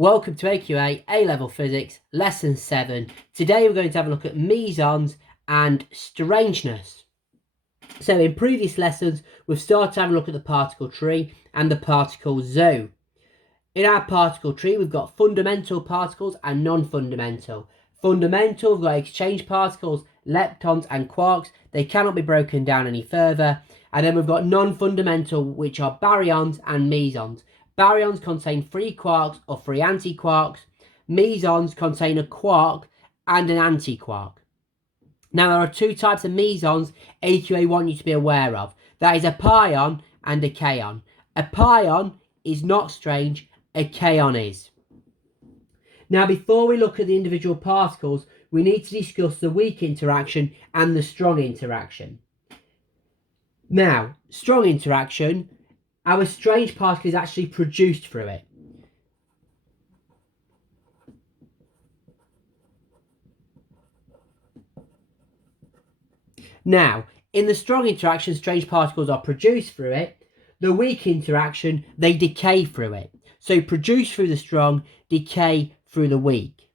Welcome to AQA A-Level Physics, Lesson 7. Today we're going to have a look at mesons and strangeness. So in previous lessons, we've started to have a look at the particle tree and the particle zoo. In our particle tree, we've got fundamental particles and non-fundamental. Fundamental, we've got exchange particles, leptons and quarks. They cannot be broken down any further. And then we've got non-fundamental, which are baryons and mesons. Baryons contain 3 quarks or 3 antiquarks. Mesons contain a quark and an antiquark. Now, there are 2 types of mesons AQA want you to be aware of. That is a pion and a kaon. A pion is not strange, a kaon is. Now, before we look at the individual particles, we need to discuss the weak interaction and the strong interaction. Now, strong interaction, our strange particle is actually produced through it. Now, in the strong interaction, strange particles are produced through it. The weak interaction, they decay through it. So produce through the strong, decay through the weak.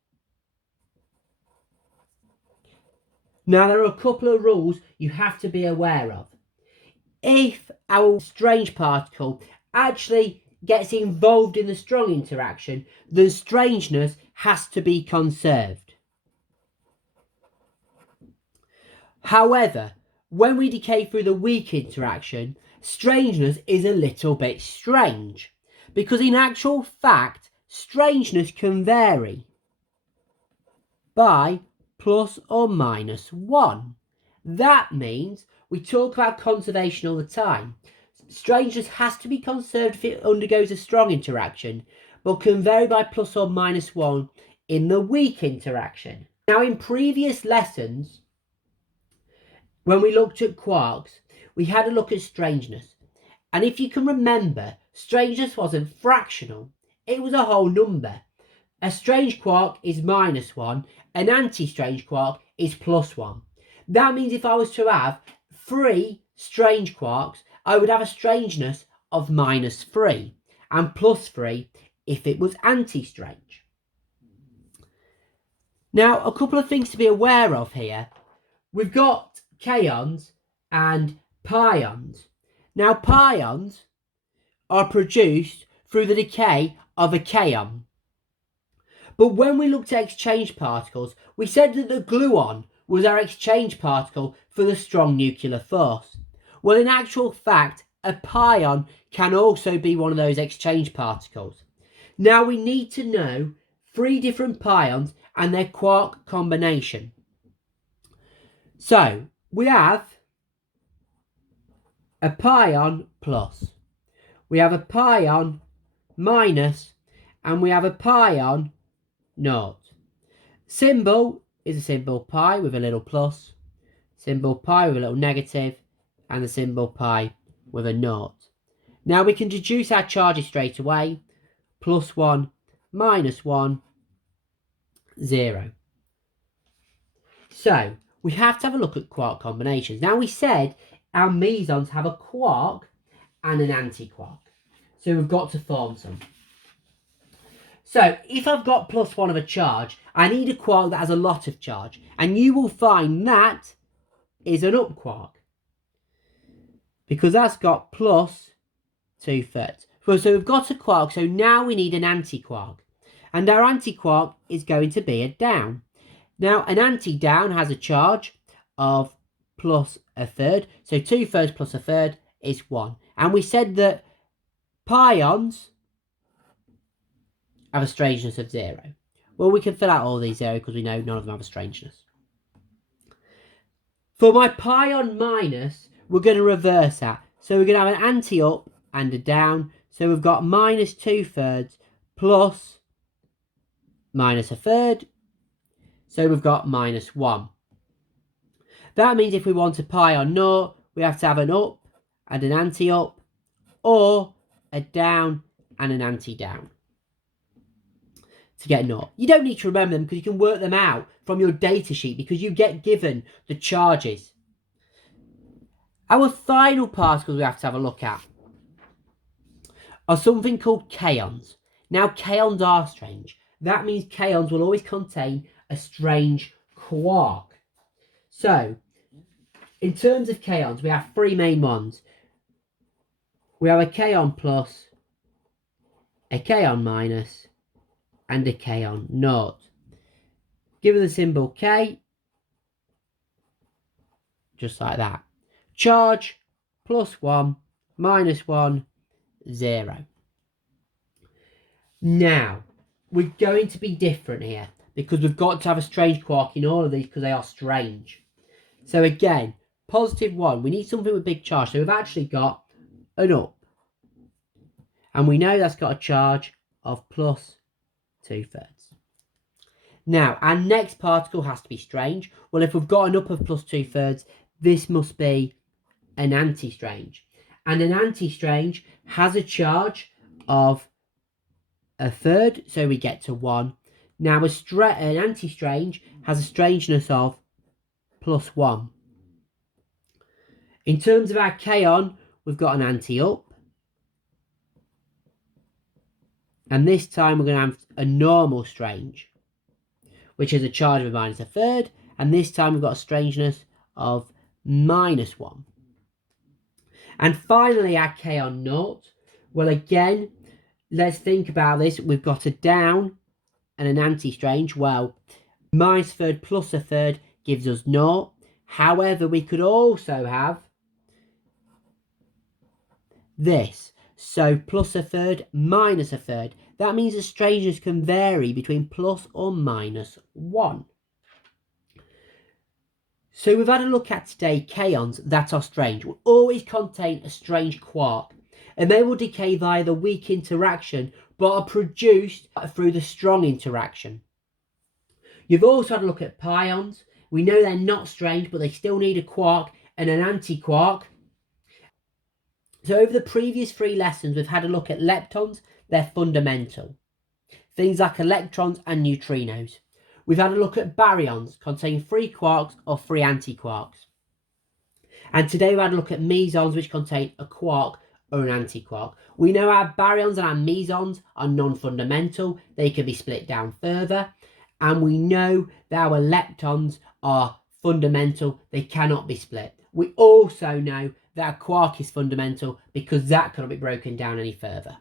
Now, there are a couple of rules you have to be aware of. If our strange particle actually gets involved in the strong interaction, the strangeness has to be conserved. However, when we decay through the weak interaction, strangeness is a little bit strange, because in actual fact, strangeness can vary by plus or minus 1. That means we talk about conservation all the time. Strangeness has to be conserved if it undergoes a strong interaction, but can vary by plus or minus 1 in the weak interaction. Now, in previous lessons, when we looked at quarks, we had a look at strangeness. And if you can remember, strangeness wasn't fractional. It was a whole number. A strange quark is minus 1. An anti-strange quark is plus 1. That means if I was to have 3 strange quarks, I would have a strangeness of minus 3 and plus 3 if it was anti-strange. Now, a couple of things to be aware of here. We've got kaons and pions. Now, pions are produced through the decay of a kaon. But when we looked at exchange particles, we said that the gluon was our exchange particle for the strong nuclear force. Well, in actual fact, a pion can also be one of those exchange particles. Now, we need to know 3 different pions and their quark combination. So, we have a pion plus, we have a pion minus, and we have a pion naught. Symbol is a symbol pi with a little plus, symbol pi with a little negative, and the symbol pi with a naught. Now we can deduce our charges straight away. Plus 1, minus 1, 0. So we have to have a look at quark combinations. Now, we said our mesons have a quark and an antiquark. So we've got to form some. So if I've got plus 1 of a charge, I need a quark that has a lot of charge. And you will find that is an up quark, because that's got plus 2/3. So we've got a quark, so now we need an antiquark. And our antiquark is going to be a down. Now, an anti-down has a charge of plus 1/3. So 2/3 plus 1/3 is 1. And we said that pions have a strangeness of 0. Well, we can fill out all these 0 because we know none of them have a strangeness. For my pion minus, we're going to reverse that. So we're going to have an anti-up and a down. So we've got minus 2/3 plus minus 1/3. So we've got minus 1. That means if we want a pion naught, we have to have an up and an anti-up, or a down and an anti-down to get naught. You don't need to remember them because you can work them out from your data sheet because you get given the charges. Our final particles we have to have a look at are something called kaons. Now, kaons are strange. That means kaons will always contain a strange quark. So, in terms of kaons, we have three main ones. We have a kaon plus, a kaon minus, and a kaon naught. Given the symbol K, just like that. Charge, +1, -1, 0. Now, we're going to be different here because we've got to have a strange quark in all of these because they are strange. So again, +1, we need something with big charge. So we've actually got an up. And we know that's got a charge of +2/3. Now, our next particle has to be strange. Well, if we've got an up of +2/3, this must be an anti-strange. And an anti-strange has a charge of 1/3, so we get to 1. Now, an anti-strange has a strangeness of +1. In terms of our kaon, we've got an anti-up. And this time we're going to have a normal strange, which has a charge of -1/3. And this time we've got a strangeness of -1. And finally, our kaon naught. Well, again, let's think about this. We've got a down and an anti-strange. Well, -1/3 plus 1/3 gives us naught. However, we could also have this. So +1/3, -1/3. That means the strangeness can vary between plus or -1. So we've had a look at today kaons that are strange will always contain a strange quark, and they will decay via the weak interaction but are produced through the strong interaction. You've also had a look at pions. We know they're not strange, but they still need a quark and an anti-quark. So over the previous 3 lessons, we've had a look at leptons. They're fundamental. Things like electrons and neutrinos. We've had a look at baryons containing 3 quarks or 3 antiquarks. And today we've had a look at mesons, which contain a quark or an antiquark. We know our baryons and our mesons are non-fundamental. They can be split down further. And we know that our leptons are fundamental. They cannot be split. We also know that a quark is fundamental because that cannot be broken down any further.